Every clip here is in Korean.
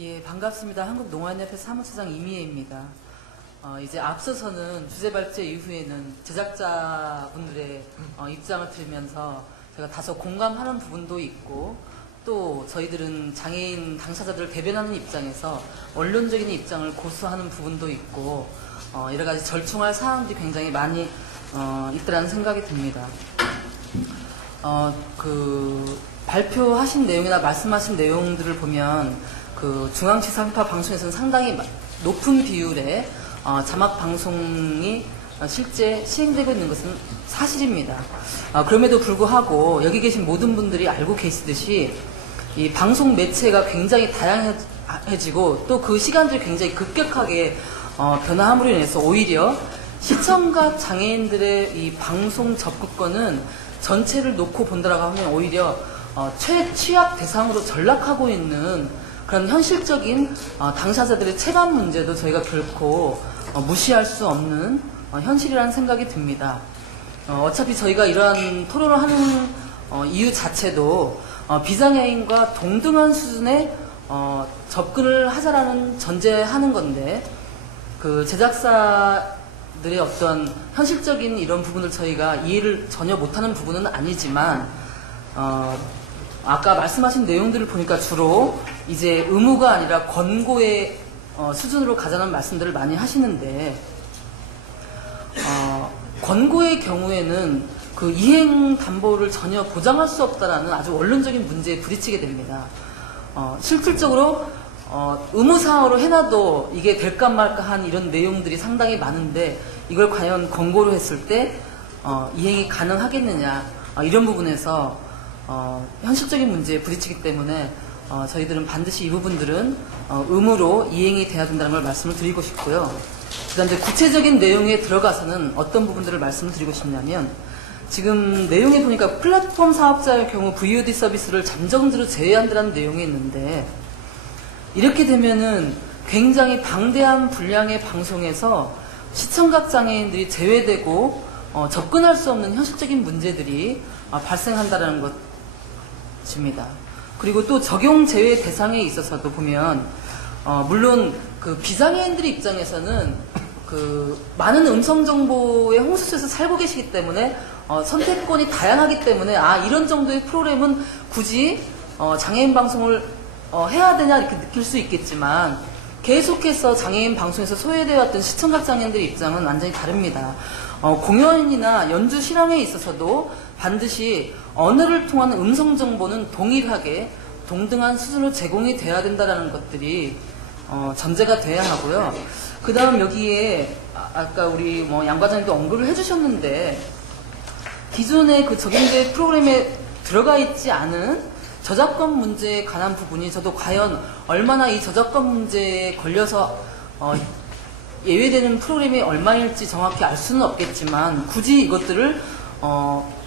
예, 반갑습니다. 한국농아연협회 사무처장 이미애입니다. 이제 앞서서는 주제 발제 이후에는 제작자분들의 입장을 들으면서 제가 다소 공감하는 부분도 있고, 또 저희들은 장애인 당사자들을 대변하는 입장에서 원론적인 입장을 고수하는 부분도 있고, 여러 가지 절충할 사항들이 굉장히 많이 있더라는 생각이 듭니다. 발표하신 내용이나 말씀하신 내용들을 보면 그 중앙지상파 방송에서는 상당히 높은 비율의 자막 방송이 실제 시행되고 있는 것은 사실입니다. 그럼에도 불구하고 여기 계신 모든 분들이 알고 계시듯이 이 방송 매체가 굉장히 다양해지고 또 그 시간들이 굉장히 급격하게 변화함으로 인해서 오히려 시청각 장애인들의 이 방송 접근권은 전체를 놓고 본다라고 하면 오히려 최취약 대상으로 전락하고 있는 그런 현실적인 당사자들의 체감 문제도 저희가 결코 무시할 수 없는 현실이라는 생각이 듭니다. 어차피 저희가 이러한 토론을 하는 이유 자체도 비장애인과 동등한 수준의 접근을 하자라는 전제하는 건데, 그 제작사들의 어떤 현실적인 이런 부분을 저희가 이해를 전혀 못하는 부분은 아니지만, 아까 말씀하신 내용들을 보니까 주로 이제 의무가 아니라 권고의 수준으로 가자는 말씀들을 많이 하시는데, 권고의 경우에는 그 이행 담보를 전혀 보장할 수 없다라는 아주 원론적인 문제에 부딪히게 됩니다. 실질적으로 의무사항으로 해놔도 이게 될까 말까 한 이런 내용들이 상당히 많은데, 이걸 과연 권고로 했을 때 이행이 가능하겠느냐, 이런 부분에서 현실적인 문제에 부딪히기 때문에 저희들은 반드시 이 부분들은 의무로 이행이 돼야 된다는 걸 말씀을 드리고 싶고요. 그다음에 구체적인 내용에 들어가서는 어떤 부분들을 말씀을 드리고 싶냐면, 지금 내용에 보니까 플랫폼 사업자의 경우 VOD 서비스를 잠정적으로 제외한다는 내용이 있는데, 이렇게 되면은 굉장히 방대한 분량의 방송에서 시청각 장애인들이 제외되고 접근할 수 없는 현실적인 문제들이 발생한다는 것입니다. 그리고 또 적용 제외 대상에 있어서도 보면 물론 그 비장애인들의 입장에서는 그 많은 음성 정보의 홍수소에서 살고 계시기 때문에 선택권이 다양하기 때문에 이런 정도의 프로그램은 굳이 장애인 방송을 해야 되냐 이렇게 느낄 수 있겠지만, 계속해서 장애인 방송에서 소외되어 왔던 시청각 장애인들의 입장은 완전히 다릅니다. 공연이나 연주 실황에 있어서도 반드시 언어를 통한 음성 정보는 동일하게 동등한 수준으로 제공이 돼야 된다는 것들이 전제가 돼야 하고요. 그 다음 여기에 아까 우리 양 과장님도 언급을 해주셨는데, 기존의 그 적용된 프로그램에 들어가 있지 않은 저작권 문제에 관한 부분이 저도 과연 얼마나 이 저작권 문제에 걸려서 예외되는 프로그램이 얼마일지 정확히 알 수는 없겠지만, 굳이 이것들을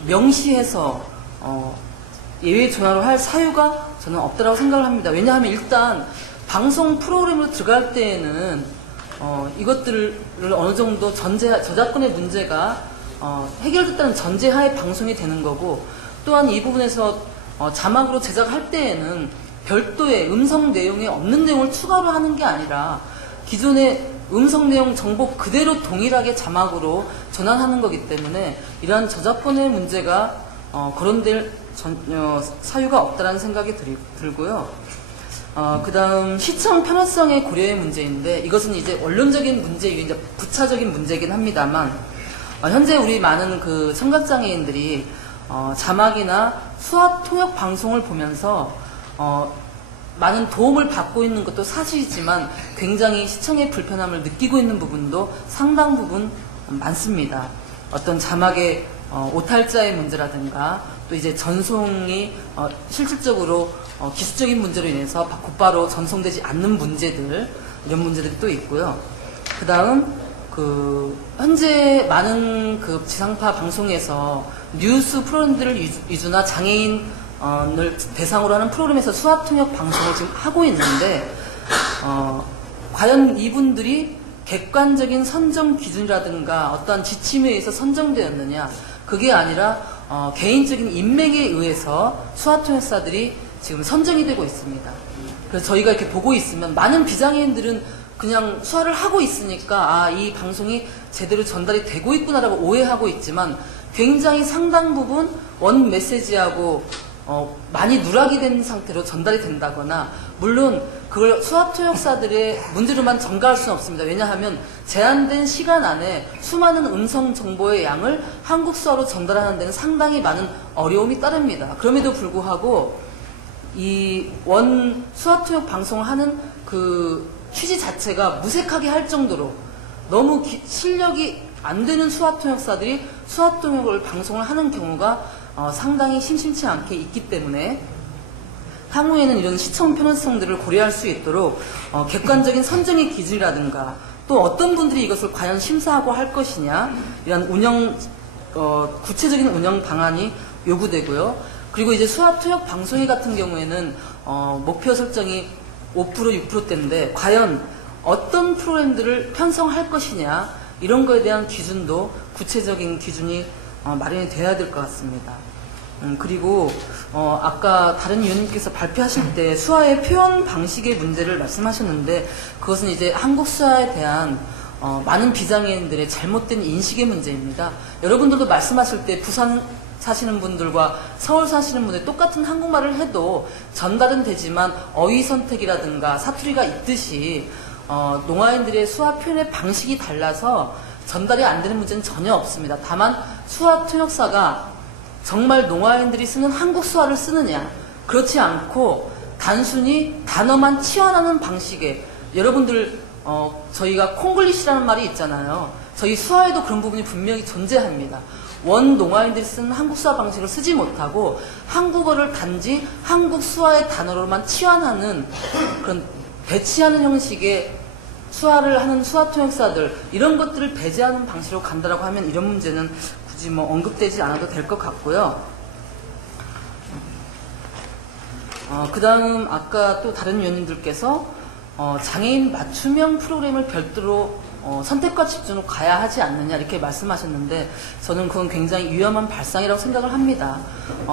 명시해서 예외 조항으로 할 사유가 저는 없다고 생각을 합니다. 왜냐하면 일단 방송 프로그램으로 들어갈 때에는 이것들을 어느 정도 저작권의 문제가 해결됐다는 전제하에 방송이 되는 거고, 또한 이 부분에서 자막으로 제작할 때에는 별도의 음성 내용에 없는 내용을 추가로 하는 게 아니라 기존의 음성 내용 정보 그대로 동일하게 자막으로 전환하는 거기 때문에 이러한 저작권의 문제가 거론될 사유가 없다는 생각이 들고요. 그 다음 시청 편의성의 고려의 문제인데, 이것은 이제 원론적인 문제, 이제 부차적인 문제이긴 합니다만, 현재 우리 많은 그 청각장애인들이 자막이나 수화 통역 방송을 보면서 많은 도움을 받고 있는 것도 사실이지만 굉장히 시청의 불편함을 느끼고 있는 부분도 상당 부분 많습니다. 어떤 자막의 오탈자의 문제라든가, 또 이제 전송이 실질적으로 기술적인 문제로 인해서 곧바로 전송되지 않는 문제들, 이런 문제들이 또 있고요. 그 다음 현재 많은 그 지상파 방송에서 뉴스 프로그램들을 위주나 장애인을 대상으로 하는 프로그램에서 수화 통역 방송을 지금 하고 있는데, 과연 이분들이 객관적인 선정 기준이라든가 어떠한 지침에 의해서 선정되었느냐, 그게 아니라 개인적인 인맥에 의해서 수화 통역사들이 지금 선정이 되고 있습니다. 그래서 저희가 이렇게 보고 있으면 많은 비장애인들은 그냥 수화를 하고 있으니까 이 방송이 제대로 전달이 되고 있구나라고 오해하고 있지만 굉장히 상당 부분 원 메시지하고 많이 누락이 된 상태로 전달이 된다거나, 물론 그걸 수화통역사들의 문제로만 전가할 수는 없습니다. 왜냐하면 제한된 시간 안에 수많은 음성 정보의 양을 한국 수화로 전달하는 데는 상당히 많은 어려움이 따릅니다. 그럼에도 불구하고 이 원 수화통역 방송을 하는 그 취지 자체가 무색하게 할 정도로 너무 실력이 안 되는 수화통역사들이 수화통역을 방송을 하는 경우가 상당히 심심치 않게 있기 때문에 향후에는 이런 시청 편의성들을 고려할 수 있도록 객관적인 선정의 기준이라든가, 또 어떤 분들이 이것을 과연 심사하고 할 것이냐, 이런 구체적인 운영 방안이 요구되고요. 그리고 이제 수화통역 방송회 같은 경우에는 목표 설정이 5% 6%대인데 과연 어떤 프로그램들을 편성할 것이냐, 이런 거에 대한 기준도 구체적인 기준이 마련이 돼야 될 것 같습니다. 그리고 아까 다른 위원님께서 발표하실 때 수화의 표현 방식의 문제를 말씀하셨는데, 그것은 이제 한국 수화에 대한 많은 비장애인들의 잘못된 인식의 문제입니다. 여러분들도 말씀하실 때 부산 사시는 분들과 서울 사시는 분들 똑같은 한국말을 해도 전달은 되지만 어휘 선택이라든가 사투리가 있듯이 농아인들의 수화 표현의 방식이 달라서 전달이 안 되는 문제는 전혀 없습니다. 다만 수화 통역사가 정말 농아인들이 쓰는 한국 수화를 쓰느냐, 그렇지 않고 단순히 단어만 치환하는 방식의, 여러분들 저희가 콩글리시라는 말이 있잖아요. 저희 수화에도 그런 부분이 분명히 존재합니다. 원 농아인들이 쓰는 한국 수화 방식을 쓰지 못하고 한국어를 단지 한국 수화의 단어로만 치환하는 그런 배치하는 형식의 수화를 하는 수화통역사들, 이런 것들을 배제하는 방식으로 간다라고 하면 이런 문제는 굳이 언급되지 않아도 될 것 같고요. 그 다음 아까 또 다른 위원님들께서 장애인 맞춤형 프로그램을 별도로 선택과 집중으로 가야 하지 않느냐, 이렇게 말씀하셨는데 저는 그건 굉장히 위험한 발상이라고 생각을 합니다.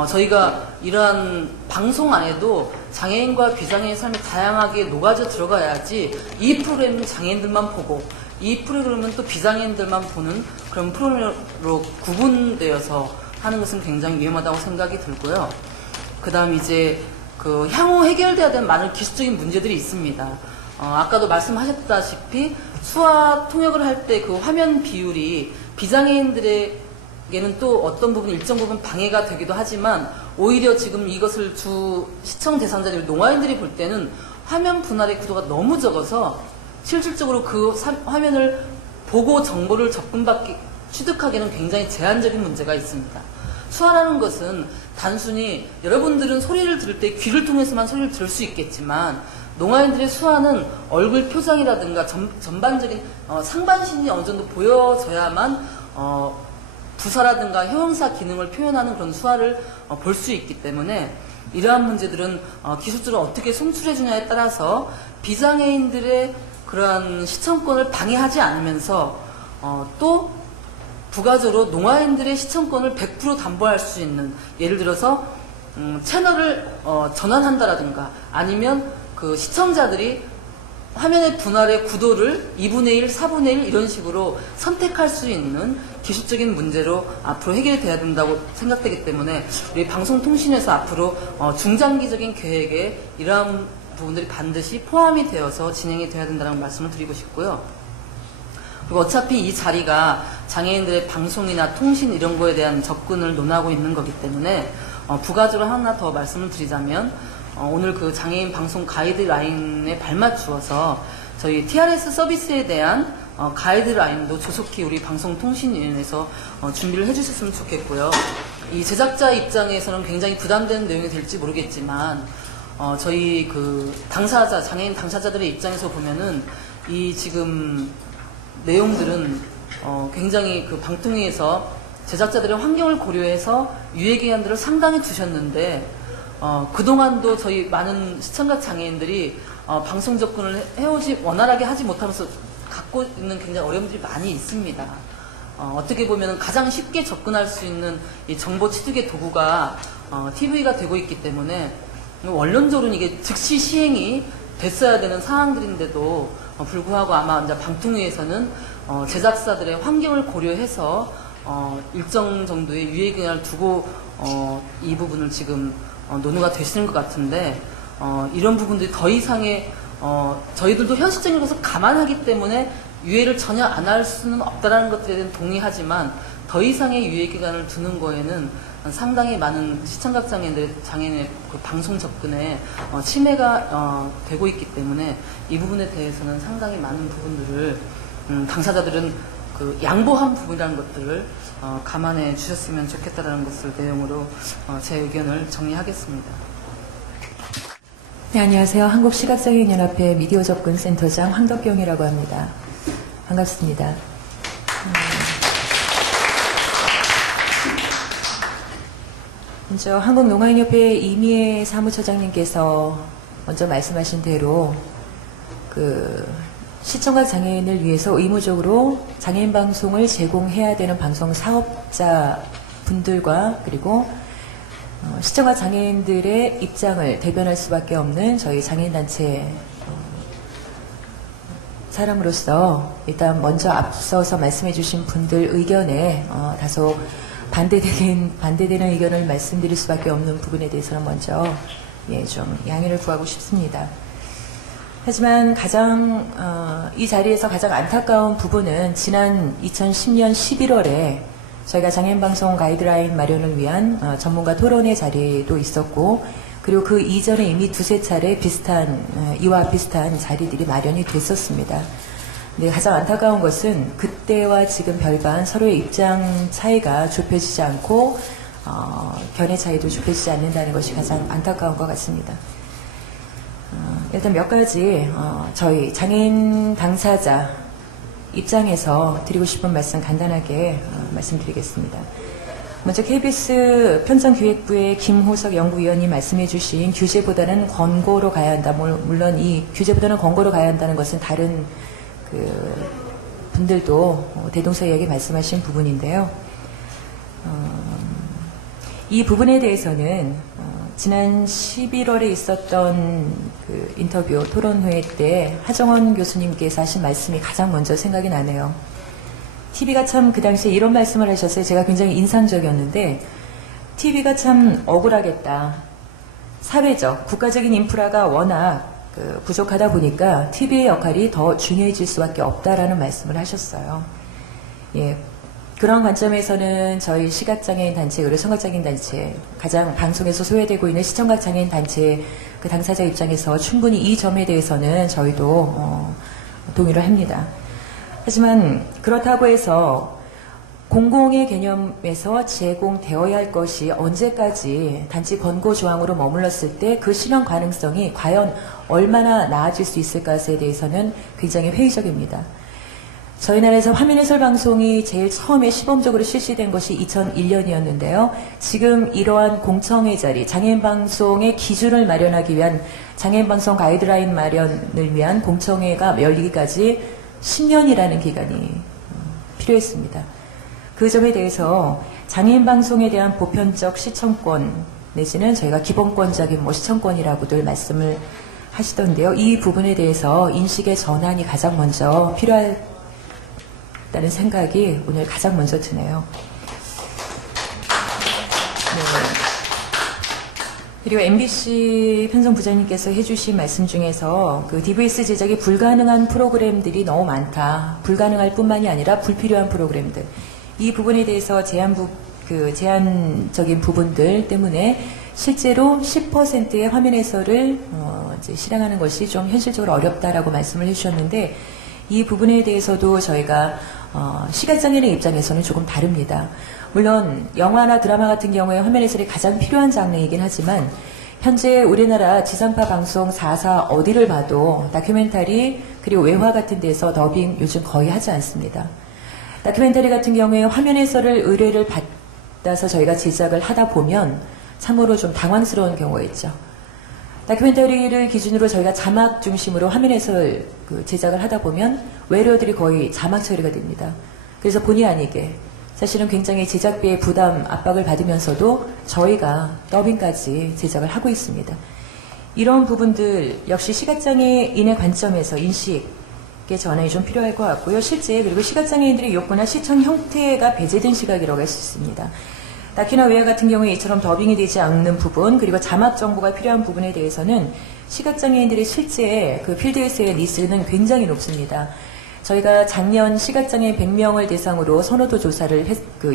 저희가 이러한 방송 안에도 장애인과 비장애인 삶이 다양하게 녹아져 들어가야지 이 프로그램은 장애인들만 보고 이 프로그램은 또 비장애인들만 보는 그런 프로그램으로 구분되어서 하는 것은 굉장히 위험하다고 생각이 들고요. 그 다음 이제 그 향후 해결돼야 되는 많은 기술적인 문제들이 있습니다. 아까도 말씀하셨다시피 수화 통역을 할 때 그 화면 비율이 비장애인들에게는 또 어떤 부분, 일정 부분 방해가 되기도 하지만, 오히려 지금 이것을 주 시청 대상자들 농아인들이 볼 때는 화면 분할의 구도가 너무 적어서 실질적으로 그 화면을 보고 정보를 취득하기에는 굉장히 제한적인 문제가 있습니다. 수화라는 것은 단순히 여러분들은 소리를 들을 때 귀를 통해서만 소리를 들을 수 있겠지만, 농아인들의 수화는 얼굴 표정이라든가 전반적인 상반신이 어느 정도 보여져야만 부사라든가 형용사 기능을 표현하는 그런 수화를 볼 수 있기 때문에 이러한 문제들은 기술적으로 어떻게 송출해주냐에 따라서 비장애인들의 그러한 시청권을 방해하지 않으면서 또 부가적으로 농아인들의 시청권을 100% 담보할 수 있는, 예를 들어서 채널을 전환한다라든가, 아니면 그 시청자들이 화면의 분할의 구도를 2분의 1, 4분의 1 이런 식으로 선택할 수 있는 기술적인 문제로 앞으로 해결이 돼야 된다고 생각되기 때문에 우리 방송통신에서 앞으로 중장기적인 계획에 이러한 부분들이 반드시 포함이 되어서 진행이 돼야 된다는 말씀을 드리고 싶고요. 그리고 어차피 이 자리가 장애인들의 방송이나 통신 이런 거에 대한 접근을 논하고 있는 거기 때문에 부가적으로 하나 더 말씀을 드리자면, 오늘 그 장애인 방송 가이드라인에 발맞추어서 저희 TRS 서비스에 대한 가이드라인도 조속히 우리 방송통신위원회에서 준비를 해주셨으면 좋겠고요. 이 제작자 입장에서는 굉장히 부담되는 내용이 될지 모르겠지만, 저희 그 당사자, 장애인 당사자들의 입장에서 보면은 이 지금 내용들은 굉장히 그 방통위에서 제작자들의 환경을 고려해서 유예기한들을 상당히 두셨는데, 그동안도 저희 많은 시청자 장애인들이 방송 접근을 원활하게 하지 못하면서 갖고 있는 굉장히 어려움들이 많이 있습니다. 어떻게 보면 가장 쉽게 접근할 수 있는 이 정보 취득의 도구가 TV가 되고 있기 때문에 원론적으로는 이게 즉시 시행이 됐어야 되는 사항들인데도 불구하고 아마 이제 방통위에서는 제작사들의 환경을 고려해서 일정 정도의 유예기간을 두고 이 부분을 지금 논의가 되시는 것 같은데 이런 부분들이 더 이상의 저희들도 현실적인 것을 감안하기 때문에 유예를 전혀 안 할 수는 없다는 것들에 대해서 동의하지만 더 이상의 유예기간을 두는 거에는 상당히 많은 시청각 장애인의 그 방송 접근에 침해가 되고 있기 때문에 이 부분에 대해서는 상당히 많은 부분들을 당사자들은 그 양보한 부분이라는 것들을 감안해 주셨으면 좋겠다라는 것을 내용으로 제 의견을 정리하겠습니다. 네, 안녕하세요. 한국시각장애인연합회 미디어 접근센터장 황덕경이라고 합니다. 반갑습니다. 먼저 한국농아인협회 이미애 사무처장님께서 먼저 말씀하신 대로 시청각 장애인을 위해서 의무적으로 장애인 방송을 제공해야 되는 방송 사업자 분들과 그리고 시청각 장애인들의 입장을 대변할 수밖에 없는 저희 장애인단체 사람으로서 일단 먼저 앞서서 말씀해 주신 분들 의견에 다소 반대되는 의견을 말씀드릴 수밖에 없는 부분에 대해서는 먼저 좀 양해를 구하고 싶습니다. 하지만 이 자리에서 가장 안타까운 부분은 지난 2010년 11월에 저희가 장애인방송 가이드라인 마련을 위한 전문가 토론회 자리도 있었고 그리고 그 이전에 이미 두세 차례 이와 비슷한 자리들이 마련이 됐었습니다. 근데 가장 안타까운 것은 그때와 지금 별반 서로의 입장 차이가 좁혀지지 않고 견해 차이도 좁혀지지 않는다는 것이 가장 안타까운 것 같습니다. 일단 몇 가지 저희 장애인 당사자 입장에서 드리고 싶은 말씀 간단하게 말씀드리겠습니다. 먼저 KBS 편성기획부의 김호석 연구위원이 말씀해 주신 규제보다는 권고로 가야 한다. 물론 이 규제보다는 권고로 가야 한다는 것은 다른 분들도 대동소이하게 말씀하신 부분인데요. 이 부분에 대해서는 지난 11월에 있었던 인터뷰 토론회 때 하정원 교수님께서 하신 말씀이 가장 먼저 생각이 나네요. TV가 참 그 당시에 이런 말씀을 하셨어요. 제가 굉장히 인상적이었는데 TV가 참 억울하겠다. 사회적, 국가적인 인프라가 워낙 부족하다 보니까 TV의 역할이 더 중요해질 수밖에 없다라는 말씀을 하셨어요. 그런 관점에서는 저희 시각장애인 단체, 그리고 청각장애인 단체, 가장 방송에서 소외되고 있는 시청각 장애인 단체 그 당사자 입장에서 충분히 이 점에 대해서는 저희도 동의를 합니다. 하지만 그렇다고 해서 공공의 개념에서 제공되어야 할 것이 언제까지 단지 권고 조항으로 머물렀을 때 그 실현 가능성이 과연 얼마나 나아질 수 있을까에 대해서는 굉장히 회의적입니다. 저희 나라에서 화면 해설 방송이 제일 처음에 시범적으로 실시된 것이 2001년이었는데요. 지금 이러한 공청회 자리, 장애인 방송의 기준을 마련하기 위한 장애인 방송 가이드라인 마련을 위한 공청회가 열리기까지 10년이라는 기간이 필요했습니다. 그 점에 대해서 장애인 방송에 대한 보편적 시청권 내지는 저희가 기본권적인 시청권이라고들 말씀을 하시던데요. 이 부분에 대해서 인식의 전환이 가장 먼저 필요하다는 생각이 오늘 가장 먼저 드네요. 그리고 MBC 편성 부장님께서 해주신 말씀 중에서 DVS 제작이 불가능한 프로그램들이 너무 많다. 불가능할 뿐만이 아니라 불필요한 프로그램들. 이 부분에 대해서 제한적인 부분들 때문에 실제로 10%의 화면 해설을 이제 실행하는 것이 좀 현실적으로 어렵다라고 말씀을 해주셨는데 이 부분에 대해서도 저희가 시각장애인의 입장에서는 조금 다릅니다. 물론 영화나 드라마 같은 경우에 화면 해설이 가장 필요한 장르이긴 하지만 현재 우리나라 지상파 방송 4사 어디를 봐도 다큐멘터리 그리고 외화 같은 데서 더빙 요즘 거의 하지 않습니다. 다큐멘터리 같은 경우에 화면 해설을 의뢰를 받아서 저희가 제작을 하다 보면 참으로 좀 당황스러운 경우가 있죠. 다큐멘터리를 기준으로 저희가 자막 중심으로 화면 해설 제작을 하다 보면 외래어들이 거의 자막 처리가 됩니다. 그래서 본의 아니게 사실은 굉장히 제작비의 부담, 압박을 받으면서도 저희가 더빙까지 제작을 하고 있습니다. 이런 부분들 역시 시각장애인의 관점에서 인식의 전환이 좀 필요할 것 같고요. 실제 그리고 시각장애인들의 욕구나 시청 형태가 배제된 시각이라고 할 수 있습니다. 다큐나 외화 같은 경우에 이처럼 더빙이 되지 않는 부분 그리고 자막 정보가 필요한 부분에 대해서는 시각장애인들의 실제 그 필드에서의 니스는 굉장히 높습니다. 저희가 작년 시각장애인 100명을 대상으로 선호도 조사를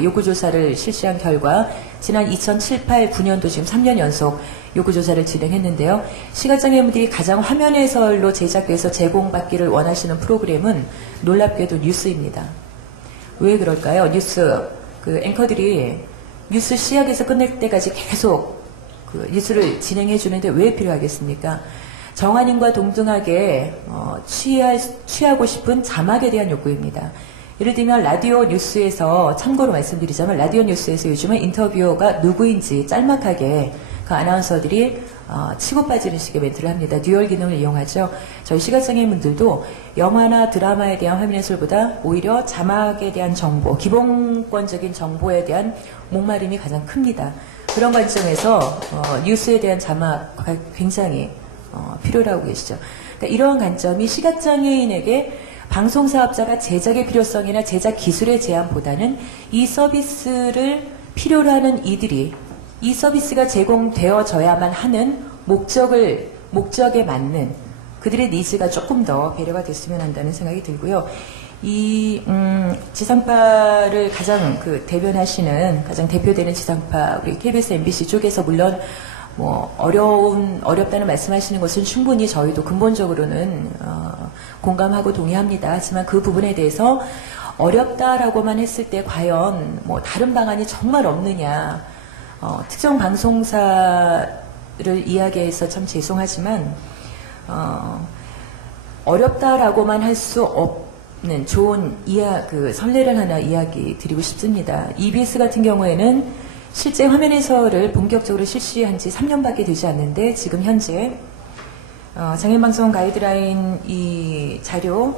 요구 조사를 실시한 결과 지난 2007, 8, 9년도 지금 3년 연속 요구 조사를 진행했는데요. 시각장애인분들이 가장 화면 해설로 제작돼서 제공받기를 원하시는 프로그램은 놀랍게도 뉴스입니다. 왜 그럴까요? 뉴스 그 앵커들이 뉴스 시작에서 끝낼 때까지 계속 그 뉴스를 진행해 주는데 왜 필요하겠습니까? 정한인과 동등하게 취하고 싶은 자막에 대한 요구입니다. 예를 들면 라디오 뉴스에서 참고로 말씀드리자면 라디오 뉴스에서 요즘은 인터뷰어가 누구인지 짤막하게 그 아나운서들이 치고 빠지는 식의 멘트를 합니다. 듀얼 기능을 이용하죠. 저희 시각장애인분들도 영화나 드라마에 대한 화면 해설보다 오히려 자막에 대한 정보, 기본권적인 정보에 대한 목마름이 가장 큽니다. 그런 관점에서 뉴스에 대한 자막가 굉장히 필요로 계시죠. 그러니까 이러한 관점이 시각장애인에게 방송사업자가 제작의 필요성이나 제작 기술의 제한보다는 이 서비스를 필요로 하는 이들이 이 서비스가 제공되어져야만 하는 목적에 맞는 그들의 니즈가 조금 더 배려가 됐으면 한다는 생각이 들고요. 이 지상파를 가장 대변하시는 가장 대표되는 지상파 우리 KBS, MBC 쪽에서 물론 뭐 어렵다는 말씀하시는 것은 충분히 저희도 근본적으로는 공감하고 동의합니다. 하지만 그 부분에 대해서 어렵다라고만 했을 때 과연 뭐 다른 방안이 정말 없느냐? 특정 방송사를 이야기해서 참 죄송하지만 어렵다라고만 할 수 없는 좋은 선례를 하나 이야기 드리고 싶습니다. EBS 같은 경우에는 실제 화면 해설을 본격적으로 실시한 지 3년밖에 되지 않는데 지금 현재 장애인방송 가이드라인 이 자료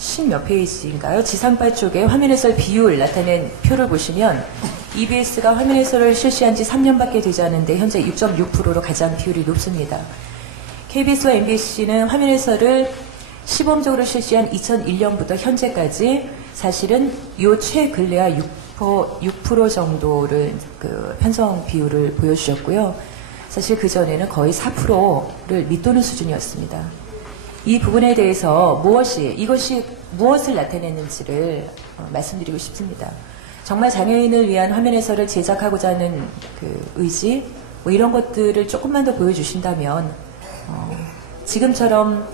10몇 페이지인가요? 지상파 쪽에 화면 해설 비율 나타낸 표를 보시면 EBS가 화면 해설을 실시한 지 3년밖에 되지 않는데 현재 6.6%로 가장 비율이 높습니다. KBS와 MBC는 화면 해설을 시범적으로 실시한 2001년부터 현재까지 사실은 요 최근래야 6% 정도를 편성 비율을 보여주셨고요. 사실 그전에는 거의 4%를 밑도는 수준이었습니다. 이 부분에 대해서 이것이 무엇을 나타내는지를 말씀드리고 싶습니다. 정말 장애인을 위한 화면 해설을 제작하고자 하는 의지, 뭐 이런 것들을 조금만 더 보여주신다면, 지금처럼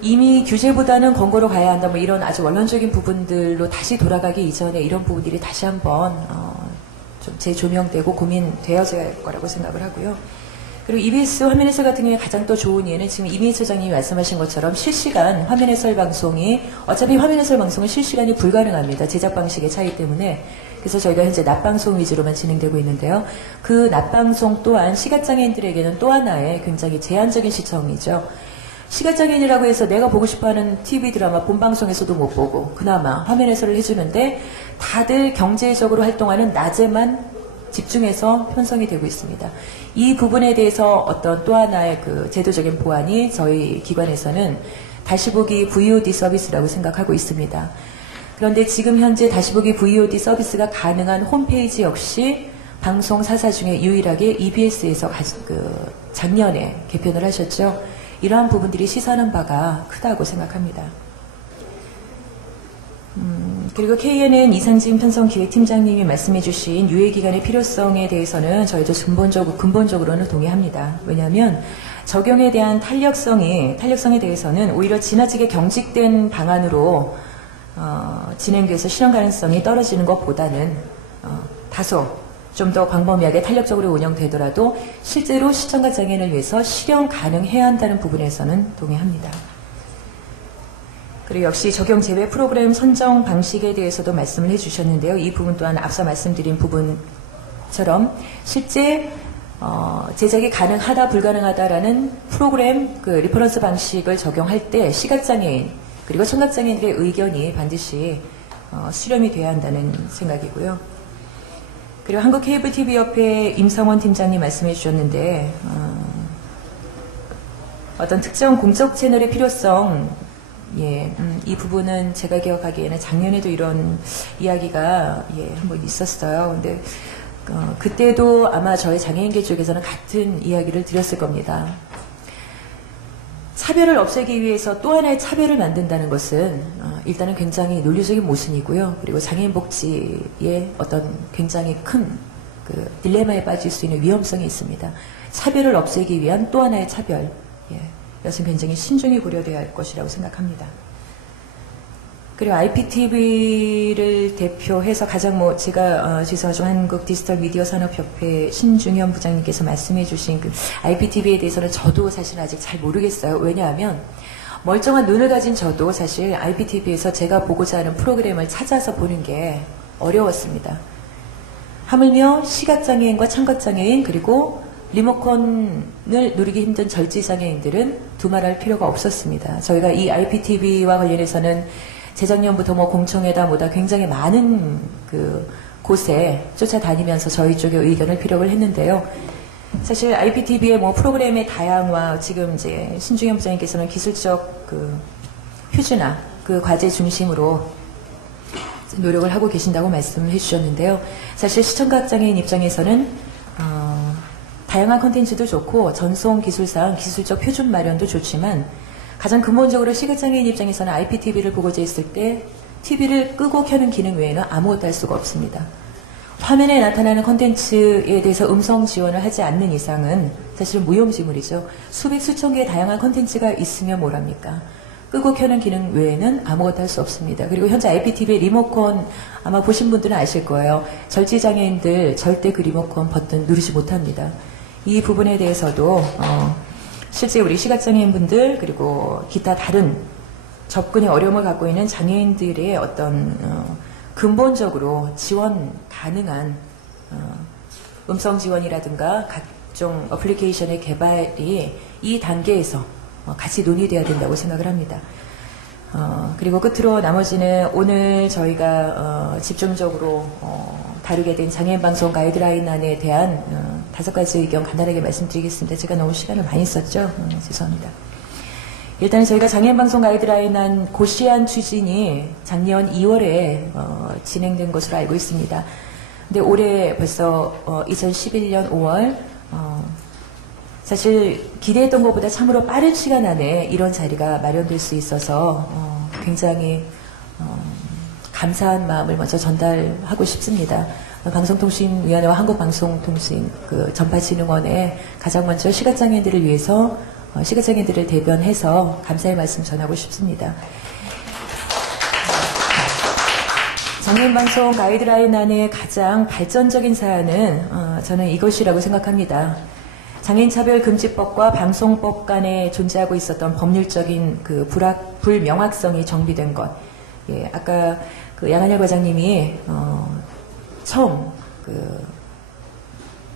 이미 규제보다는 권고로 가야 한다, 뭐 이런 아주 원론적인 부분들로 다시 돌아가기 이전에 이런 부분들이 다시 한번, 좀 재조명되고 고민되어져야 할 거라고 생각을 하고요. 그리고 EBS 화면 해설 같은 경우에 가장 또 좋은 예는 지금 이민희 처장님이 말씀하신 것처럼 실시간 화면 해설 방송이 어차피 화면 해설 방송은 실시간이 불가능합니다. 제작 방식의 차이 때문에. 그래서 저희가 현재 낮방송 위주로만 진행되고 있는데요. 그 낮방송 또한 시각장애인들에게는 또 하나의 굉장히 제한적인 시청이죠. 시각장애인이라고 해서 내가 보고 싶어하는 TV 드라마 본방송에서도 못 보고 그나마 화면 해설을 해주는데 다들 경제적으로 활동하는 낮에만 집중해서 편성이 되고 있습니다. 이 부분에 대해서 어떤 또 하나의 제도적인 보완이 저희 기관에서는 다시보기 VOD 서비스라고 생각하고 있습니다. 그런데 지금 현재 다시보기 VOD 서비스가 가능한 홈페이지 역시 방송 사사 중에 유일하게 EBS에서 작년에 개편을 하셨죠. 이러한 부분들이 시사하는 바가 크다고 생각합니다. 그리고 KNN 이상진 편성기획팀장님이 말씀해 주신 유예기간의 필요성에 대해서는 저희도 근본적으로는 동의합니다. 왜냐하면 적용에 대한 탄력성에 대해서는 오히려 지나치게 경직된 방안으로 진행돼서 실현 가능성이 떨어지는 것보다는 다소 좀 더 광범위하게 탄력적으로 운영되더라도 실제로 시청자 장애인을 위해서 실현 가능해야 한다는 부분에서는 동의합니다. 그리고 역시 적용 제외 프로그램 선정 방식에 대해서도 말씀을 해주셨는데요. 이 부분 또한 앞서 말씀드린 부분처럼 실제 제작이 가능하다 불가능하다라는 프로그램 리퍼런스 방식을 적용할 때 시각장애인 그리고 청각장애인들의 의견이 반드시 수렴이 돼야 한다는 생각이고요. 그리고 한국케이블TV협회 임성원 팀장님 말씀해 주셨는데 어떤 특정 공적 채널의 필요성, 이 부분은 제가 기억하기에는 작년에도 이런 이야기가 한번 있었어요. 근데 그때도 아마 저희 장애인계 쪽에서는 같은 이야기를 드렸을 겁니다. 차별을 없애기 위해서 또 하나의 차별을 만든다는 것은 일단은 굉장히 논리적인 모순이고요. 그리고 장애인 복지에 어떤 굉장히 큰 그 딜레마에 빠질 수 있는 위험성이 있습니다. 차별을 없애기 위한 또 하나의 차별, 이것은 굉장히 신중히 고려되어야 할 것이라고 생각합니다. 그리고 IPTV를 대표해서 가장 제가 지사주 한국 디지털 미디어 산업협회 신중현 부장님께서 말씀해 주신 그 IPTV에 대해서는 저도 사실 아직 잘 모르겠어요. 왜냐하면 멀쩡한 눈을 가진 저도 사실 IPTV에서 제가 보고자 하는 프로그램을 찾아서 보는 게 어려웠습니다. 하물며 시각장애인과 청각장애인 그리고 리모컨을 누리기 힘든 절지장애인들은 두말할 필요가 없었습니다. 저희가 이 IPTV와 관련해서는 재작년부터 공청회다 굉장히 많은 그 곳에 쫓아다니면서 저희 쪽의 의견을 피력을 했는데요. 사실 IPTV의 프로그램의 다양화, 지금 이제 신중현 부장님께서는 기술적 그 표준화, 그 과제 중심으로 노력을 하고 계신다고 말씀을 해주셨는데요. 사실 시청각장애인 입장에서는 다양한 콘텐츠도 좋고 전송 기술상 기술적 표준 마련도 좋지만 가장 근본적으로 시각장애인 입장에서는 IPTV를 보고자 했을 때 TV를 끄고 켜는 기능 외에는 아무것도 할 수가 없습니다. 화면에 나타나는 콘텐츠에 대해서 음성 지원을 하지 않는 이상은 사실 무용지물이죠. 수백 수천 개의 다양한 콘텐츠가 있으면 뭐랍니까? 끄고 켜는 기능 외에는 아무것도 할 수 없습니다. 그리고 현재 IPTV의 리모컨 아마 보신 분들은 아실 거예요. 절지장애인들 절대 그 리모컨 버튼 누르지 못합니다. 이 부분에 대해서도 실제 우리 시각장애인분들 그리고 기타 다른 접근의 어려움을 갖고 있는 장애인들의 어떤 근본적으로 지원 가능한 음성 지원이라든가 각종 어플리케이션의 개발이 이 단계에서 같이 논의돼야 된다고 생각을 합니다. 그리고 끝으로 나머지는 오늘 저희가 집중적으로 다루게 된 장애인 방송 가이드라인안에 대한 5가지 의견 간단하게 말씀드리겠습니다. 제가 너무 시간을 많이 썼죠? 죄송합니다. 일단 저희가 장애인 방송 가이드라인안 고시한 추진이 작년 2월에 진행된 것으로 알고 있습니다. 근데 올해 벌써 2011년 5월 사실 기대했던 것보다 참으로 빠른 시간 안에 이런 자리가 마련될 수 있어서 굉장히 감사한 마음을 먼저 전달하고 싶습니다. 방송통신위원회와 한국방송통신 전파진흥원에 가장 먼저 시각장애인들을 위해서 시각장애인들을 대변해서 감사의 말씀 전하고 싶습니다. 장애인방송 가이드라인 안에 가장 발전적인 사안은 저는 이것이라고 생각합니다. 장애인차별금지법과 방송법 간에 존재하고 있었던 법률적인 그 불명확성이 정비된 것. 아까 그 양한열 과장님이 처음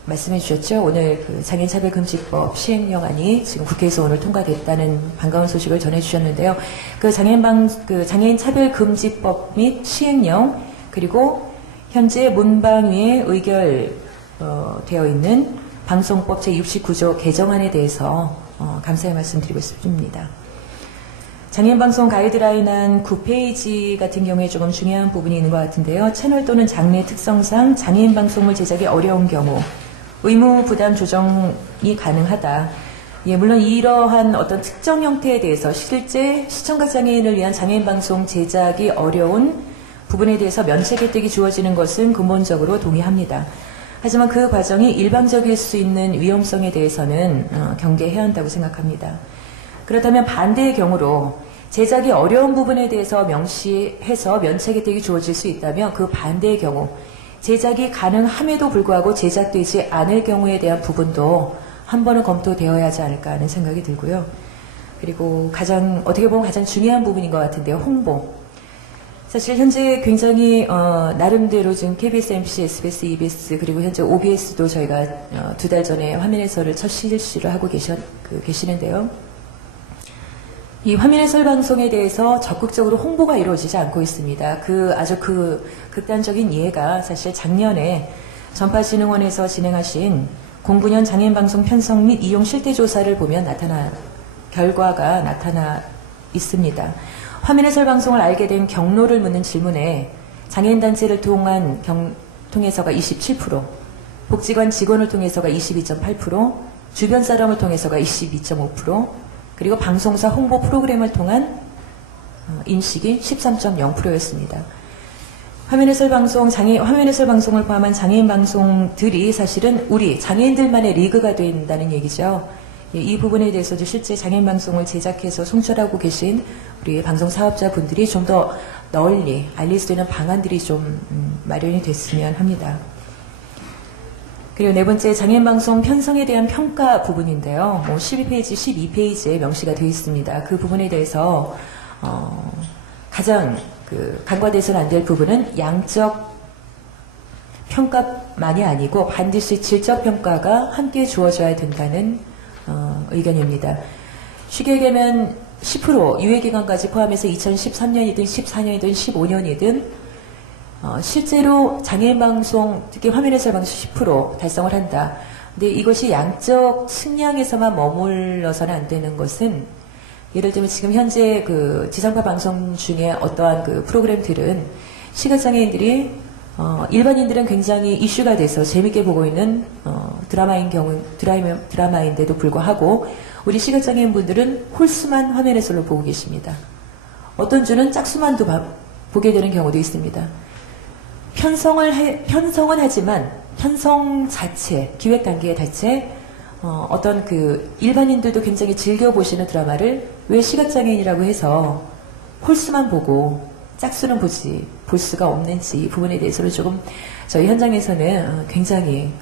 말씀해 주셨죠. 오늘 그 장애인차별금지법 시행령안이 지금 국회에서 오늘 통과됐다는 반가운 소식을 전해 주셨는데요. 그 장애인차별금지법 및 시행령 그리고 현재 문방위에 의결되어 있는 방송법 제69조 개정안에 대해서 감사의 말씀 드리고 싶습니다. 장애인방송 가이드라인안 9페이지 같은 경우에 조금 중요한 부분이 있는 것 같은데요. 채널 또는 장르 특성상 장애인 방송물 제작이 어려운 경우 의무 부담 조정이 가능하다. 물론 이러한 어떤 특정 형태에 대해서 실제 시청각 장애인을 위한 장애인 방송 제작이 어려운 부분에 대해서 면책 혜택이 주어지는 것은 근본적으로 동의합니다. 하지만 그 과정이 일방적일 수 있는 위험성에 대해서는 경계해야 한다고 생각합니다. 그렇다면 반대의 경우로 제작이 어려운 부분에 대해서 명시해서 면책 혜택이 주어질 수 있다면 그 반대의 경우 제작이 가능함에도 불구하고 제작되지 않을 경우에 대한 부분도 한 번은 검토되어야 하지 않을까 하는 생각이 들고요. 그리고 어떻게 보면 가장 중요한 부분인 것 같은데요. 홍보. 사실 현재 굉장히 나름대로 지금 KBS, MBC, SBS, EBS 그리고 현재 OBS도 저희가 2달 전에 화면 해설을 첫 실시를 하고 계시는데요. 이 화면 해설 방송에 대해서 적극적으로 홍보가 이루어지지 않고 있습니다. 아주 극단적인 예가 사실 작년에 전파진흥원에서 진행하신 09년 장애인방송 편성 및 이용 실태조사를 보면 나타납니다. 결과가 나타나 있습니다. 화면 해설 방송을 알게 된 경로를 묻는 질문에 장애인단체를 통해서가 27%, 복지관 직원을 통해서가 22.8%, 주변 사람을 통해서가 22.5%, 그리고 방송사 홍보 프로그램을 통한 인식이 13.0%였습니다. 화면 해설 방송을 포함한 장애인 방송들이 사실은 우리 장애인들만의 리그가 된다는 얘기죠. 이 부분에 대해서도 실제 장애인 방송을 제작해서 송출하고 계신 우리 방송 사업자분들이 좀 더 널리 알릴 수 있는 방안들이 좀 마련이 됐으면 합니다. 그리고 네 번째, 장애인 방송 편성에 대한 평가 부분인데요. 12페이지, 12페이지에 명시가 되어 있습니다. 그 부분에 대해서 가장 간과돼서는 안 될 부분은 양적 평가만이 아니고 반드시 질적 평가가 함께 주어져야 된다는 의견입니다. 쉽게 얘기하면 10% 유예기간까지 포함해서 2013년이든 14년이든 15년이든 실제로 장애인 방송, 특히 화면 해설 방송 10% 달성을 한다. 근데 이것이 양적 측량에서만 머물러서는 안 되는 것은, 예를 들면 지금 현재 지상파 방송 중에 어떠한 프로그램들은 시각장애인들이 일반인들은 굉장히 이슈가 돼서 재밌게 보고 있는 드라마인데도 불구하고 우리 시각장애인 분들은 홀수만 화면 해설로 보고 계십니다. 어떤 주는 짝수만도 보게 되는 경우도 있습니다. 편성은 하지만 편성 자체, 기획 단계 자체 어떤 일반인들도 굉장히 즐겨 보시는 드라마를 왜 시각장애인이라고 해서 홀수만 보고 짝수는 볼 수가 없는지, 이 부분에 대해서는 조금 저희 현장에서는 굉장히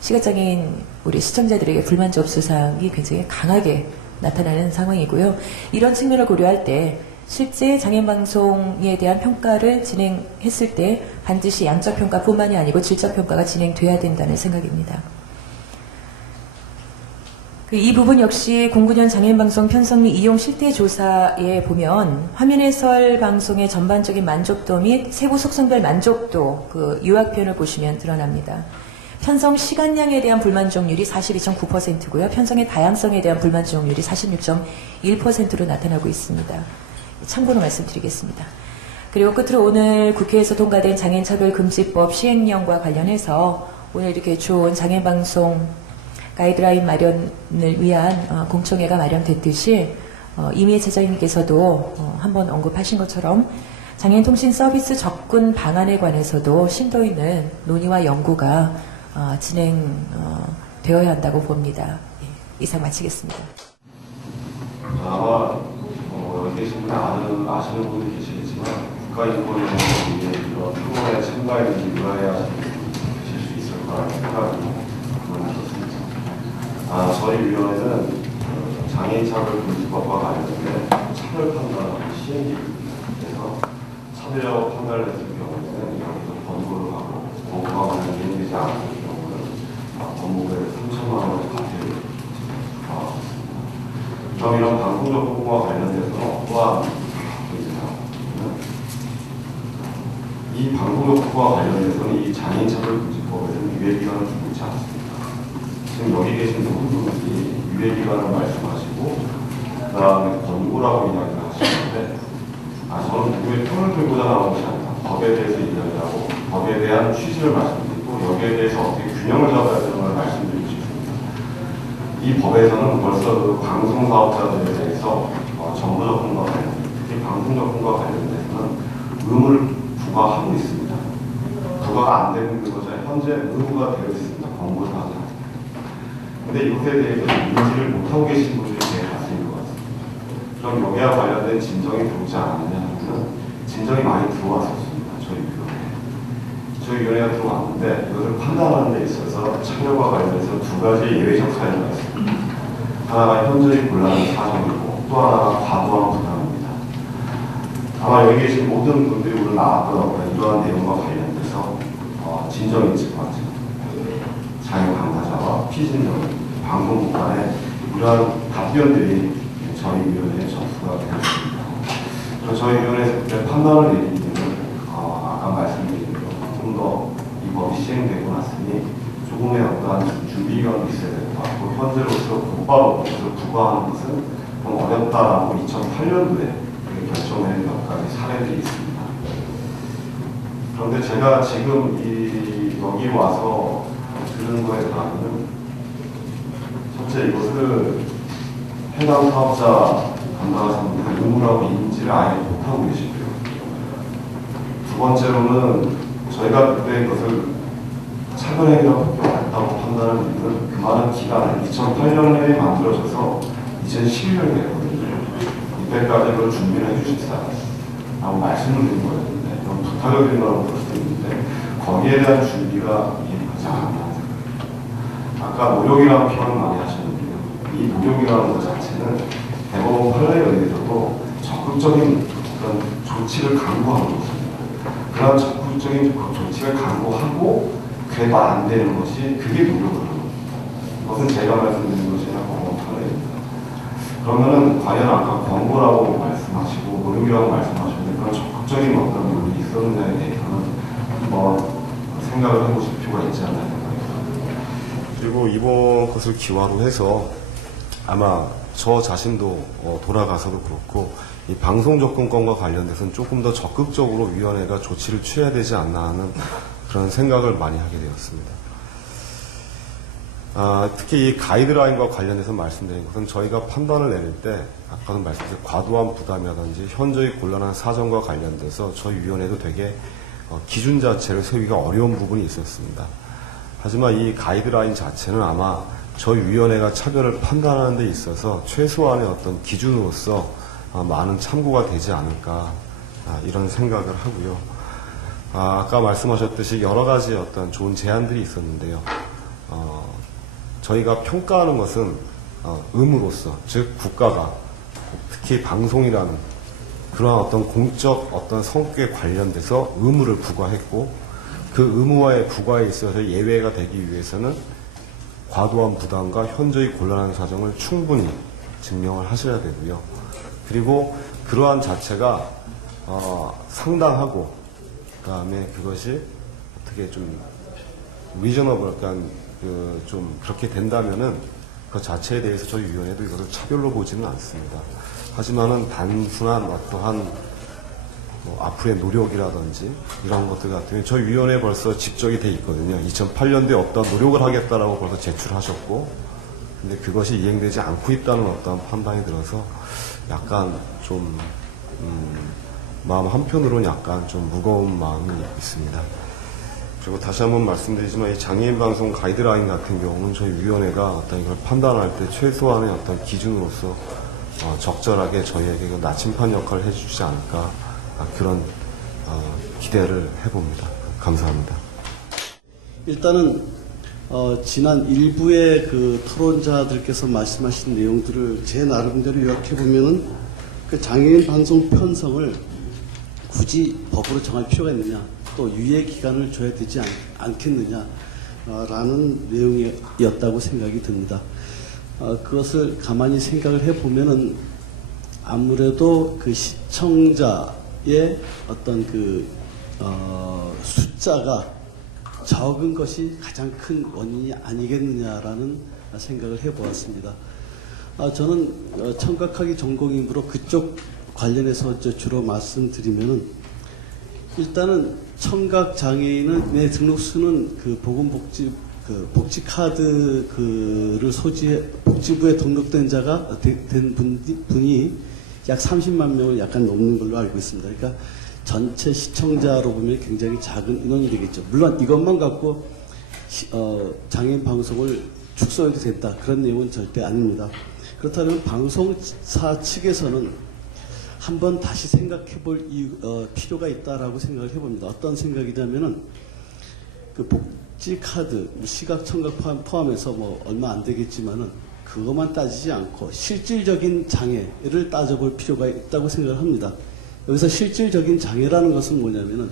시각장애인 우리 시청자들에게 불만 접수 사항이 굉장히 강하게 나타나는 상황이고요. 이런 측면을 고려할 때 실제 장애인 방송에 대한 평가를 진행했을 때 반드시 양적 평가뿐만이 아니고 질적 평가가 진행돼야 된다는 생각입니다. 이 부분 역시 09년 장애인방송 편성 및 이용 실태 조사에 보면 화면 해설 방송의 전반적인 만족도 및 세부 속성별 만족도 요약표를 보시면 드러납니다. 편성 시간량에 대한 불만족률이 42.9%고요. 편성의 다양성에 대한 불만족률이 46.1%로 나타나고 있습니다. 참고로 말씀드리겠습니다. 그리고 끝으로 오늘 국회에서 통과된 장애인차별금지법 시행령과 관련해서 오늘 이렇게 좋은 장애인방송 가이드라인 마련을 위한 공청회가 마련됐듯이 이미애 차장님께서도 한번 언급하신 것처럼 장애인 통신 서비스 접근 방안에 관해서도 심도 있는 논의와 연구가 진행되어야 한다고 봅니다. 이상 마치겠습니다. 아마 여기 계신 분이 아시는 분이 계시겠지만 국가인권위원회의 이런 토론에 참가했는지 유의해야 계실 수 있을 거라는 생각이 저희 위원회는 장애인차별금지법과 관련된 차별 판단 시행기구에서 차별적 판단을 했을 경우에는 여기서 권고를 하고 권고가 만약 이행되지 않을 경우는 법무부에 3천만 원의 과태료를 부과하겠습니다. 그럼 이런 방송적 권고와 관련돼서는 어떠한 이 방송적 권고와 관련돼서는 이 장애인차별금지법에는 유예기간을 두고 있지 않습니다. 지금 여기 계신 모든 분들이 유예기간을 말씀하시고 그다음에 권고라고 이야기를 하시는데 저는 누구의 편을 들고자 나온 것이 아니라 법에 대해서 이야기를 하고 법에 대한 취지를 말씀드리고 여기에 대해서 어떻게 균형을 잡아야 되는 걸 말씀드리고 싶습니다. 이 법에서는 벌써 방송사업자들에 대해서 정보적 공과 관련, 특히 방송적 공과 관련돼서는 의무를 부과하고 있습니다. 부과가 안 되고 있는 것은 현재 의무가 되어 있습니다. 권고를 하지 않습니다. 근데 이것에 대해서 인지를 못하고 계신 분들이 제일 많으신 것 같습니다. 그럼 여기와 관련된 진정이 들어오지 않았느냐 하면 진정이 많이 들어왔었습니다. 저희 위원회가 들어왔는데 이것을 판단하는 데 있어서 참여와 관련해서 두 가지 예외적 사유가 있습니다. 하나가 현저히 곤란한 사정이고 또 하나가 과도한 부담입니다. 아마 여기 계신 모든 분들이 오늘 나왔던 이러한 내용과 관련돼서 진정이 있을 것 같아요. 장애 당사자와 피진정 방송국 간의 이러한 답변들이 저희 위원회에 접수가 되었습니다. 저희 위원회에서 판단을 내리는 아까 말씀드린 대로 좀 더 이 법이 시행되고 났으니 조금의 어떠한 준비 기간이 있어야 될 것 같고 현재로서 곧바로 것을 부과하는 것은 좀 어렵다라고 2008년도에 결정된 몇 가지 사례들이 있습니다. 그런데 제가 지금 여기 와서 들은 거에 따르면 첫째, 이것을 해당 사업자 담당하시는 분들 의무라고 인지를 아예 못하고 계시고요. 두 번째로는 저희가 그때 이것을 차별행위라고 했다고 판단하는 이유는 그 많은 기간을 2008년에 만들어져서 2011년에 됐거든요. 이때까지 그걸 준비를 해주십사라고 말씀을 드린 거였는데, 그럼 부탁을 드린 거라고 볼 수도 있는데, 거기에 대한 준비가 이해하지 않았다는 생각입니다. 아까 노력이라는 표현을 많이 하셨는데요. 이 노력이라는 것 자체는 대법원 판례에 의해서도 적극적인 어떤 조치를 강구하는 것입니다. 그런 적극적인 조치를 강구하고 그래도 안 되는 것이 그게 노력을 하는 겁니다. 그것은 제가 말씀드린 것이나 법원 판례입니다. 그러면은 과연 아까 권고라고 말씀하시고 노력이라고 말씀하셨는데 그런 적극적인 어떤 노력이 있었느냐에 대해서는 한번 생각을 해보실 필요가 있지 않나 생각합니다. 그리고 이번 것을 기화로 해서 아마 저 자신도 돌아가서도 그렇고 이 방송 접근권과 관련돼서는 조금 더 적극적으로 위원회가 조치를 취해야 되지 않나 하는 그런 생각을 많이 하게 되었습니다. 특히 이 가이드라인과 관련해서 말씀드린 것은 저희가 판단을 내릴 때 아까도 말씀드린 과도한 부담이라든지 현저히 곤란한 사정과 관련돼서 저희 위원회도 되게 기준 자체를 세우기가 어려운 부분이 있었습니다. 하지만 이 가이드라인 자체는 아마 저희 위원회가 차별을 판단하는 데 있어서 최소한의 어떤 기준으로서 많은 참고가 되지 않을까 이런 생각을 하고요. 아까 말씀하셨듯이 여러 가지 어떤 좋은 제안들이 있었는데요. 저희가 평가하는 것은 의무로서, 즉 국가가 특히 방송이라는 그러한 어떤 공적 어떤 성격에 관련돼서 의무를 부과했고 그 의무와의 부과에 있어서 예외가 되기 위해서는 과도한 부담과 현저히 곤란한 사정을 충분히 증명을 하셔야 되고요. 그리고 그러한 자체가 상당하고 그다음에 그것이 어떻게 좀 리저너블, 그러니까 좀 그렇게 된다면은 그 자체에 대해서 저희 위원회도 이것을 차별로 보지는 않습니다. 하지만은 단순한 어떠한 앞으로의 노력이라든지 이런 것들 같으면 저희 위원회 벌써 집적이 돼 있거든요. 2008년도에 어떤 노력을 하겠다라고 벌써 제출하셨고, 근데 그것이 이행되지 않고 있다는 어떤 판단이 들어서 약간 좀 마음 한편으로는 약간 좀 무거운 마음이 있습니다. 그리고 다시 한번 말씀드리지만 이 장애인 방송 가이드라인 같은 경우는 저희 위원회가 어떤 이걸 판단할 때 최소한의 어떤 기준으로서 적절하게 저희에게 그 나침판 역할을 해주지 않을까 그런 기대를 해봅니다. 감사합니다. 일단은 지난 일부의 그 토론자들께서 말씀하신 내용들을 제 나름대로 요약해 보면은 그 장애인 방송 편성을 굳이 법으로 정할 필요가 있느냐, 또 유예 기간을 줘야 되지 않겠느냐라는 내용이었다고 생각이 듭니다. 그것을 가만히 생각을 해 보면은 아무래도 그 시청자의 어떤 그 숫자가 적은 것이 가장 큰 원인이 아니겠느냐라는 생각을 해보았습니다. 저는 청각학이 전공이므로 그쪽 관련해서 주로 말씀드리면은 일단은 청각 장애인의 등록수는 그 보건복지 복지 카드를 소지해 복지부에 등록된 자가 된 분이 약 30만 명을 약간 넘는 걸로 알고 있습니다. 그러니까 전체 시청자로 보면 굉장히 작은 인원이 되겠죠. 물론 이것만 갖고 장애인 방송을 축소해도 된다, 그런 내용은 절대 아닙니다. 그렇다면 방송사 측에서는 한번 다시 생각해 볼 필요가 있다라고 생각을 해봅니다. 어떤 생각이냐면은 그 복지 카드, 시각 청각 포함해서 뭐 얼마 안 되겠지만은 그것만 따지지 않고 실질적인 장애를 따져볼 필요가 있다고 생각을 합니다. 여기서 실질적인 장애라는 것은 뭐냐면은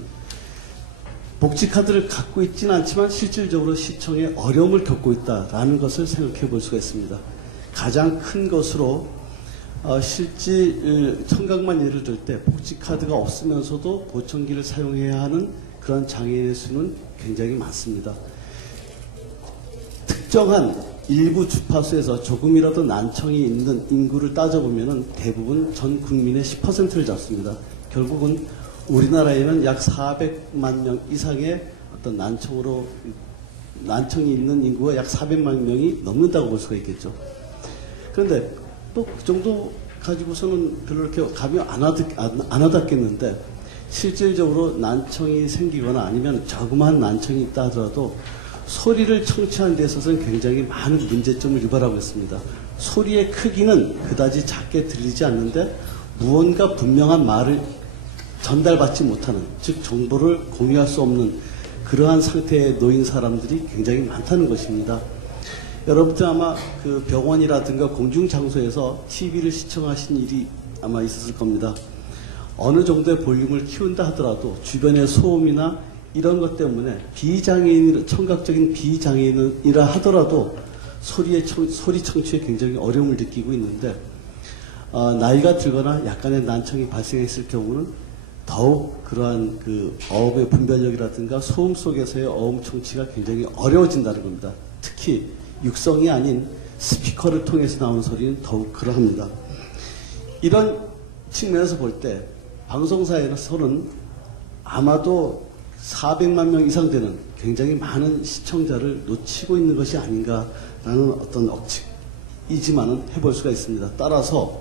복지 카드를 갖고 있지는 않지만 실질적으로 시청에 어려움을 겪고 있다라는 것을 생각해 볼 수가 있습니다. 가장 큰 것으로 실제 청각만 예를 들 때 복지 카드가 없으면서도 보청기를 사용해야 하는 그런 장애인의 수는 굉장히 많습니다. 특정한 일부 주파수에서 조금이라도 난청이 있는 인구를 따져보면 대부분 전 국민의 10%를 잡습니다. 결국은 우리나라에는 약 400만 명 이상의 어떤 난청이 있는 인구가 약 400만 명이 넘는다고 볼 수가 있겠죠. 그런데 또 그 정도 가지고서는 별로 이렇게 감이 안 와닿겠는데, 실질적으로 난청이 생기거나 아니면 자그마한 난청이 있다 하더라도 소리를 청취하는 데 있어서는 굉장히 많은 문제점을 유발하고 있습니다. 소리의 크기는 그다지 작게 들리지 않는데 무언가 분명한 말을 전달받지 못하는, 즉 정보를 공유할 수 없는 그러한 상태에 놓인 사람들이 굉장히 많다는 것입니다. 여러분들 아마 그 병원이라든가 공중장소에서 TV를 시청하신 일이 아마 있었을 겁니다. 어느 정도의 볼륨을 키운다 하더라도 주변의 소음이나 이런 것 때문에 청각적인 비장애인이라 하더라도 소리 청취에 굉장히 어려움을 느끼고 있는데, 나이가 들거나 약간의 난청이 발생했을 경우는 더욱 그러한 그 어음의 분별력이라든가 소음 속에서의 어음 청취가 굉장히 어려워진다는 겁니다. 특히 육성이 아닌 스피커를 통해서 나오는 소리는 더욱 그러합니다. 이런 측면에서 볼 때 방송사에서는 아마도 400만 명 이상 되는 굉장히 많은 시청자를 놓치고 있는 것이 아닌가라는 어떤 억측이지만은 해볼 수가 있습니다. 따라서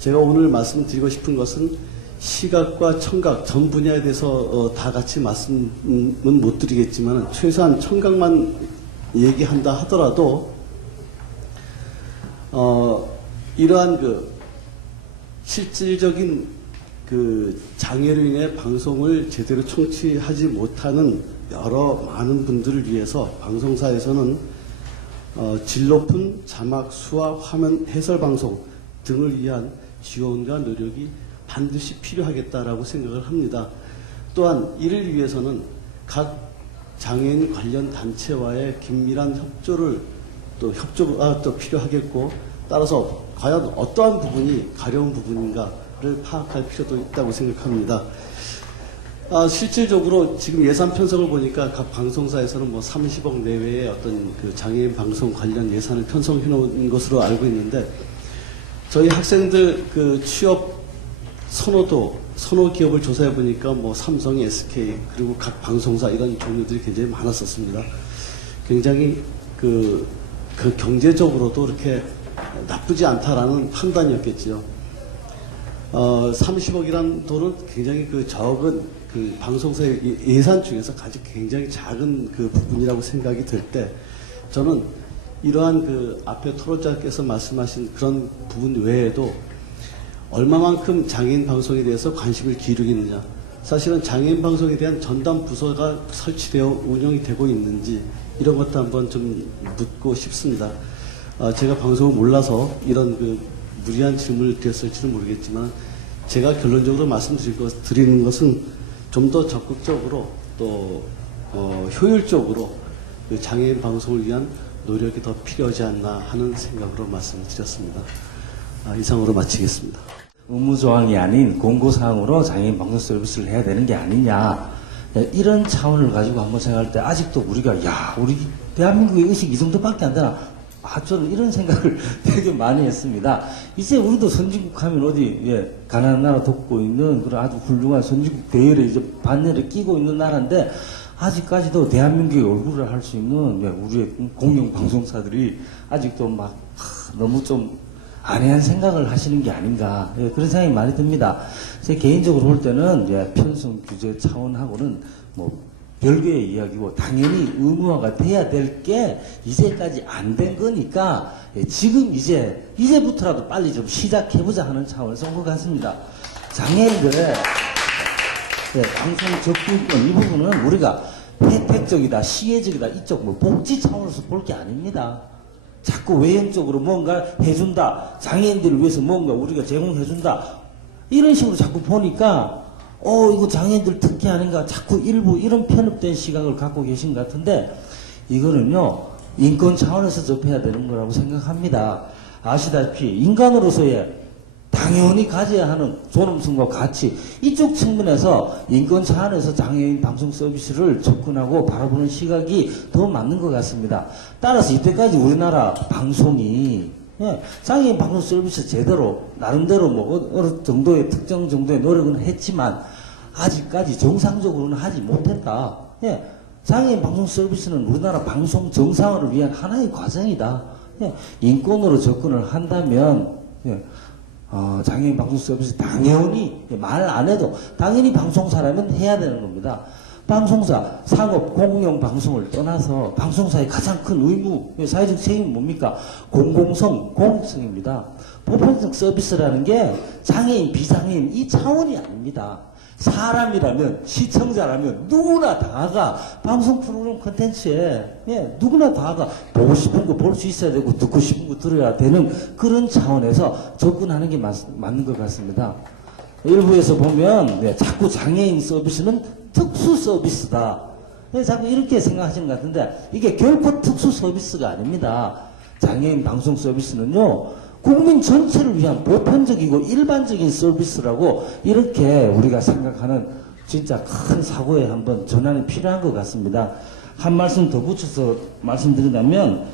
제가 오늘 말씀드리고 싶은 것은 시각과 청각 전 분야에 대해서 다 같이 말씀은 못 드리겠지만 최소한 청각만 얘기한다 하더라도 이러한 그 실질적인 그 장애로 인해 방송을 제대로 청취하지 못하는 여러 많은 분들을 위해서 방송사에서는 질 높은 자막, 수화, 화면 해설 방송 등을 위한 지원과 노력이 반드시 필요하겠다라고 생각을 합니다. 또한 이를 위해서는 각 장애인 관련 단체와의 긴밀한 협조가 또 필요하겠고, 따라서 과연 어떠한 부분이 가려운 부분인가를 파악할 필요도 있다고 생각합니다. 실질적으로 지금 예산 편성을 보니까 각 방송사에서는 뭐 30억 내외의 어떤 그 장애인 방송 관련 예산을 편성해 놓은 것으로 알고 있는데, 저희 학생들 그 취업 선호 기업을 조사해 보니까 뭐 삼성, SK 그리고 각 방송사 이런 종류들이 굉장히 많았었습니다. 굉장히 그 경제적으로도 이렇게 나쁘지 않다라는 판단이었겠지요. 30억이라는 돈은 굉장히 그 적은 그 방송사의 예산 중에서 가장 굉장히 작은 그 부분이라고 생각이 들 때, 저는 이러한 그 앞에 토론자께서 말씀하신 그런 부분 외에도 얼마만큼 장애인 방송에 대해서 관심을 기울이느냐, 사실은 장애인 방송에 대한 전담 부서가 설치되어 운영이 되고 있는지 이런 것도 한번 좀 묻고 싶습니다. 제가 방송을 몰라서 이런 그 무리한 질문을 드렸을지는 모르겠지만, 제가 결론적으로 말씀드리는 것은 좀 더 적극적으로 또 효율적으로 그 장애인 방송을 위한 노력이 더 필요하지 않나 하는 생각으로 말씀을 드렸습니다. 이상으로 마치겠습니다. 의무조항이 아닌 공고사항으로 장애인 방송 서비스를 해야 되는 게 아니냐, 이런 차원을 가지고 한번 생각할 때 아직도 우리 대한민국의 의식이 이 정도밖에 안 되나, 저는 이런 생각을 되게 많이 했습니다. 이제 우리도 선진국 하면 어디, 가난한 나라 돕고 있는 그런 아주 훌륭한 선진국 대열에 이제 반열에 끼고 있는 나라인데, 아직까지도 대한민국의 얼굴을 할 수 있는 우리의 공영 방송사들이 아직도 막 너무 좀 안해한 생각을 하시는 게 아닌가, 그런 생각이 많이 듭니다. 제 개인적으로 볼 때는 편성 규제 차원하고는 뭐 별개의 이야기고, 당연히 의무화가 돼야 될 게 이제까지 안 된 거니까 지금 이제부터라도 빨리 좀 시작해보자 하는 차원에서 온 것 같습니다. 장애인들의 방송 접근권 이 부분은 우리가 혜택적이다, 시혜적이다, 이쪽 뭐 복지 차원에서 볼 게 아닙니다. 자꾸 외형적으로 뭔가 해준다, 장애인들을 위해서 뭔가 우리가 제공해준다, 이런 식으로 자꾸 보니까 이거 장애인들 특혜 아닌가, 자꾸 일부 이런 편협된 시각을 갖고 계신 것 같은데, 이거는요 인권 차원에서 접해야 되는 거라고 생각합니다. 아시다시피 인간으로서의 당연히 가져야 하는 존엄성과 가치, 이쪽 측면에서 인권 차원에서 장애인 방송 서비스를 접근하고 바라보는 시각이 더 맞는 것 같습니다. 따라서 이때까지 우리나라 방송이 장애인 방송 서비스 제대로 나름대로 뭐 어느 정도의 특정 정도의 노력은 했지만 아직까지 정상적으로는 하지 못했다. 장애인 방송 서비스는 우리나라 방송 정상화를 위한 하나의 과정이다. 인권으로 접근을 한다면 장애인 방송 서비스 당연히 말 안 해도 당연히 방송사라면 해야 되는 겁니다. 방송사, 상업, 공영 방송을 떠나서 방송사의 가장 큰 의무, 사회적 책임은 뭡니까? 공공성, 공익성입니다. 보편적 서비스라는 게 장애인, 비장애인 이 차원이 아닙니다. 사람이라면, 시청자라면 누구나 다가 방송 프로그램 콘텐츠에 누구나 다가 보고 싶은 거 볼 수 있어야 되고 듣고 싶은 거 들어야 되는 그런 차원에서 접근하는 게 맞는 것 같습니다. 일부에서 보면 자꾸 장애인 서비스는 특수 서비스다. 자꾸 이렇게 생각하시는 것 같은데 이게 결코 특수 서비스가 아닙니다. 장애인 방송 서비스는요. 국민 전체를 위한 보편적이고 일반적인 서비스라고 이렇게 우리가 생각하는 진짜 큰 사고에 한번 전환이 필요한 것 같습니다. 한 말씀 더 붙여서 말씀드린다면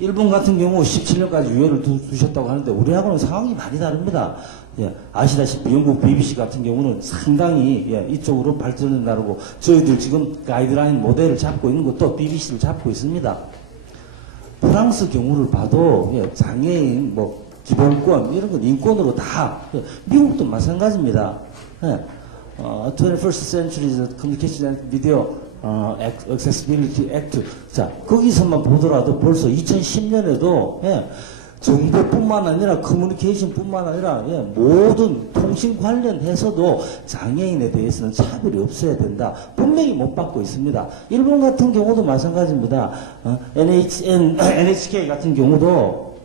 일본 같은 경우 17년까지 유예를 두셨다고 하는데 우리하고는 상황이 많이 다릅니다. 아시다시피 영국 BBC 같은 경우는 상당히 이쪽으로 발전을 나르고 저희들 지금 가이드라인 모델을 잡고 있는 것도 BBC를 잡고 있습니다. 프랑스 경우를 봐도 장애인 뭐 기본권 이런 건 인권으로 다 미국도 마찬가지입니다. 21st Century Communication and Video Accessibility Act 자 거기서만 보더라도 벌써 2010년에도 정보뿐만 아니라 커뮤니케이션뿐만 아니라 모든 통신 관련해서도 장애인에 대해서는 차별이 없어야 된다. 분명히 못 받고 있습니다. 일본 같은 경우도 마찬가지입니다. NHK 같은 경우도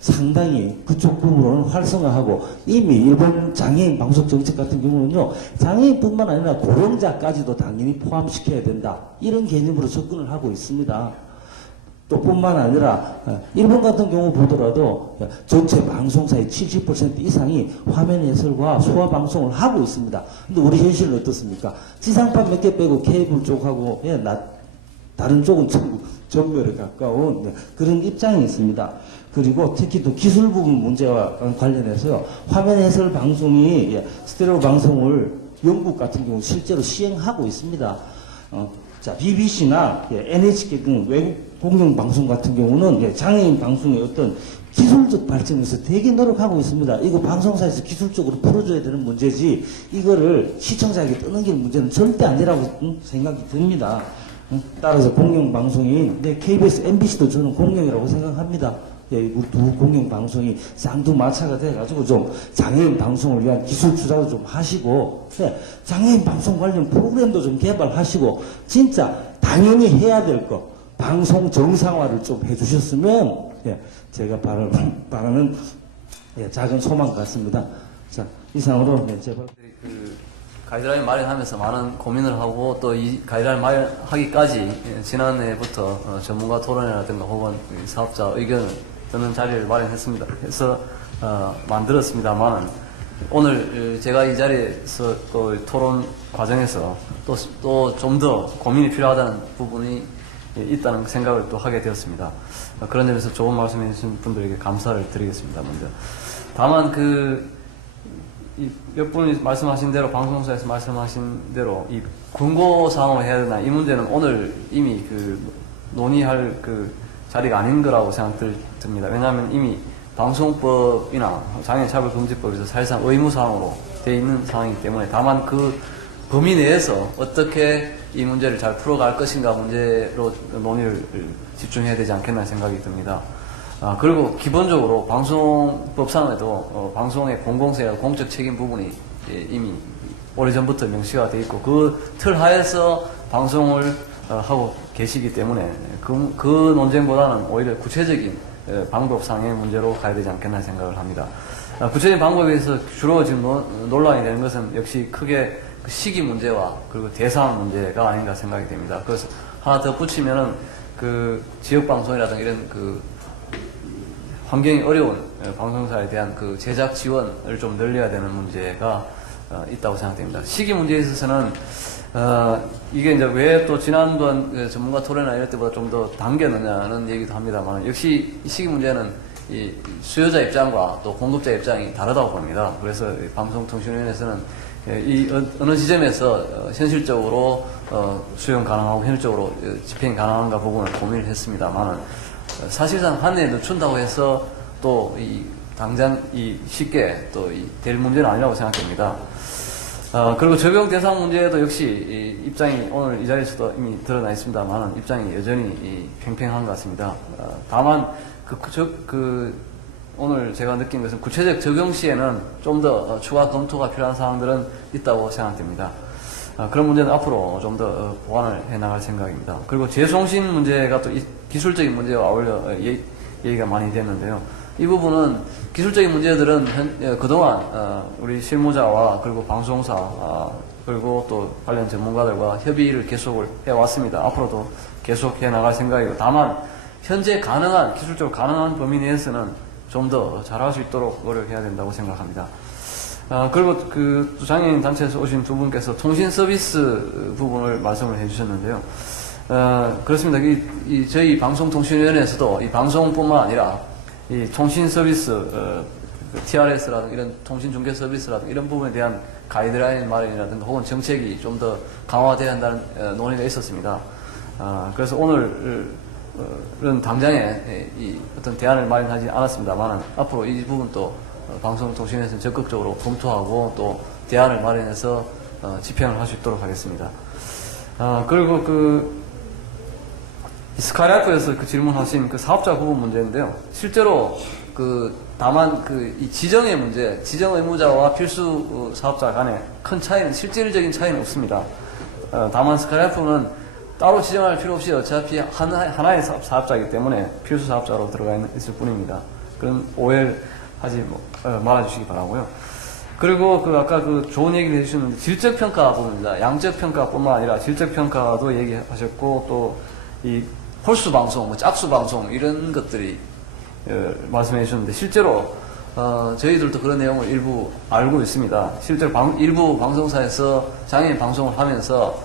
상당히 그쪽 부분으로는 활성화하고 이미 일본 장애인 방송 정책 같은 경우는요. 장애인뿐만 아니라 고령자까지도 당연히 포함시켜야 된다. 이런 개념으로 접근을 하고 있습니다. 또 뿐만 아니라 일본 같은 경우 보더라도 전체 방송사의 70% 이상이 화면 해설과 소화 방송을 하고 있습니다. 근데 우리 현실은 어떻습니까? 지상파 몇 개 빼고 케이블 쪽하고 다른 쪽은 전부 전멸에 가까운 그런 입장이 있습니다. 그리고 특히 또 기술 부분 문제와 관련해서요. 화면 해설 방송이 스테레오 방송을 영국 같은 경우 실제로 시행하고 있습니다. 자, BBC나 NHK 등 외국 공영 방송 같은 경우는 장애인 방송의 어떤 기술적 발전에서 되게 노력하고 있습니다. 이거 방송사에서 기술적으로 풀어줘야 되는 문제지 이거를 시청자에게 떠넘길 문제는 절대 아니라고 생각이 듭니다. 따라서 공영 방송인 KBS, MBC도 저는 공영이라고 생각합니다. 두 공영 방송이 쌍두마차가 돼가지고 좀 장애인 방송을 위한 기술 투자도 좀 하시고 장애인 방송 관련 프로그램도 좀 개발하시고 진짜 당연히 해야 될 거 방송 정상화를 좀 해주셨으면 제가 바라는 작은 소망 같습니다. 자 이상으로 제발 가이드라인 마련하면서 많은 고민을 하고 또 이 가이드라인 마련하기까지 지난해부터 전문가 토론회라든가 혹은 사업자 의견을 듣는 자리를 마련했습니다. 해서 만들었습니다만 오늘 제가 이 자리에서 또 토론 과정에서 또 좀 더 고민이 필요하다는 부분이 있다는 생각을 또 하게 되었습니다. 그런 점에서 좋은 말씀해 주신 분들에게 감사를 드리겠습니다. 먼저 다만 몇 분이 말씀하신 대로 방송사에서 말씀하신 대로 이 권고 사항을 해야 되나 이 문제는 오늘 이미 논의할 자리가 아닌 거라고 생각됩니다. 왜냐하면 이미 방송법이나 장애인차별금지법에서 사실상 의무사항으로 되어 있는 상황이기 때문에 다만 그 범위 내에서 어떻게 이 문제를 잘 풀어갈 것인가 문제로 논의를 집중해야 되지 않겠나 생각이 듭니다. 그리고 기본적으로 방송법상에도 방송의 공공성이나 공적 책임 부분이 이미 오래전부터 명시가 되어 있고 그 틀 하에서 방송을 하고 계시기 때문에 그 논쟁보다는 오히려 구체적인 방법상의 문제로 가야 되지 않겠나 생각을 합니다. 구체적인 방법에서 주로 지금 논란이 되는 것은 역시 크게 시기 문제와 그리고 대상 문제가 아닌가 생각이 됩니다. 그래서 하나 더 붙이면은 지역방송이라든가 이런 환경이 어려운 방송사에 대한 그 제작 지원을 좀 늘려야 되는 문제가 있다고 생각됩니다. 시기 문제에 있어서는 이게 이제 왜 또 지난번 전문가 토론이나 이럴 때보다 좀 더 당겼느냐는 얘기도 합니다만, 역시 이 시기 문제는 이 수요자 입장과 또 공급자 입장이 다르다고 봅니다. 그래서 방송통신위원회에서는 이 어느 지점에서 현실적으로 수용 가능하고 현실적으로 집행 가능한가 부분을 고민을 했습니다만은, 사실상 한 해에 늦춘다고 해서 또 이 당장 이 쉽게 또 될 문제는 아니라고 생각됩니다. 그리고 적용 대상 문제도 역시 이 입장이 오늘 이 자리에서도 이미 드러나 있습니다만 입장이 여전히 팽팽한 것 같습니다. 다만 오늘 제가 느낀 것은 구체적 적용 시에는 좀 더 추가 검토가 필요한 사항들은 있다고 생각됩니다. 그런 문제는 앞으로 좀 더 보완을 해 나갈 생각입니다. 그리고 재송신 문제가 또 기술적인 문제와 어울려 얘기가 많이 됐는데요. 이 부분은 기술적인 문제들은 그동안 우리 실무자와 그리고 방송사 그리고 또 관련 전문가들과 협의를 계속을 해왔습니다. 앞으로도 계속 해 나갈 생각이고, 다만 현재 기술적으로 가능한 범위 내에서는 좀 더 잘할 수 있도록 노력해야 된다고 생각합니다. 그리고 또 장애인 단체에서 오신 두 분께서 통신 서비스 부분을 말씀을 해주셨는데요. 그렇습니다. 저희 방송통신위원회에서도 이 방송뿐만 아니라 이 통신 서비스, TRS라든가 이런 통신 중계 서비스라든가 이런 부분에 대한 가이드라인 마련이라든가 혹은 정책이 좀 더 강화돼야 한다는 논의가 있었습니다. 그래서 오늘은 당장에 이 어떤 대안을 마련하지 않았습니다만 앞으로 이 부분도 방송통신에서는 적극적으로 검토하고 또 대안을 마련해서 집행을 할 수 있도록 하겠습니다. 그리고 스카이라이프에서 질문하신 사업자 구분 문제인데요. 실제로 다만 이 지정의 문제, 지정 의무자와 필수 사업자 간에 큰 차이는, 실질적인 차이는 없습니다. 다만 스카이라이프는 따로 지정할 필요 없이 어차피 하나의 사업자이기 때문에 필수 사업자로 들어가 있을 뿐입니다. 그런 오해를 하지 말아주시기 바라고요. 그리고 아까 좋은 얘기를 해주셨는데 질적 평가 부분입니다. 양적 평가뿐만 아니라 질적 평가도 얘기하셨고, 또 이 홀수 방송, 짝수 방송 이런 것들이 말씀해 주셨는데, 실제로 저희들도 그런 내용을 일부 알고 있습니다. 실제로 일부 방송사에서 장애인 방송을 하면서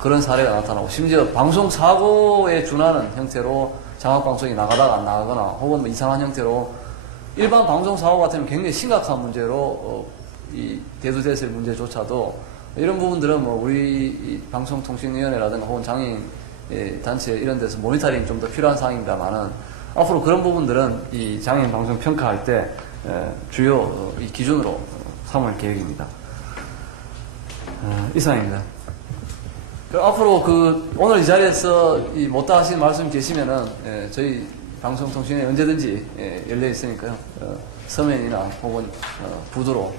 그런 사례가 나타나고, 심지어 방송 사고에 준하는 형태로 장학 방송이 나가다가 안 나가거나 혹은 이상한 형태로 일반 방송 사고 같으면 굉장히 심각한 문제로 이 대두됐을 문제조차도, 이런 부분들은 우리 방송통신위원회라든가 혹은 장애인 단체 이런 데서 모니터링 좀 더 필요한 사항입니다만은, 앞으로 그런 부분들은 이 장애인 방송 평가할 때 주요 이 기준으로 삼을 계획입니다. 이상입니다. 앞으로 오늘 이 자리에서 못다 하신 말씀 계시면은 저희 방송통신에 언제든지 열려 있으니까요. 서면이나 혹은 부도로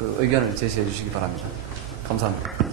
의견을 제시해 주시기 바랍니다. 감사합니다.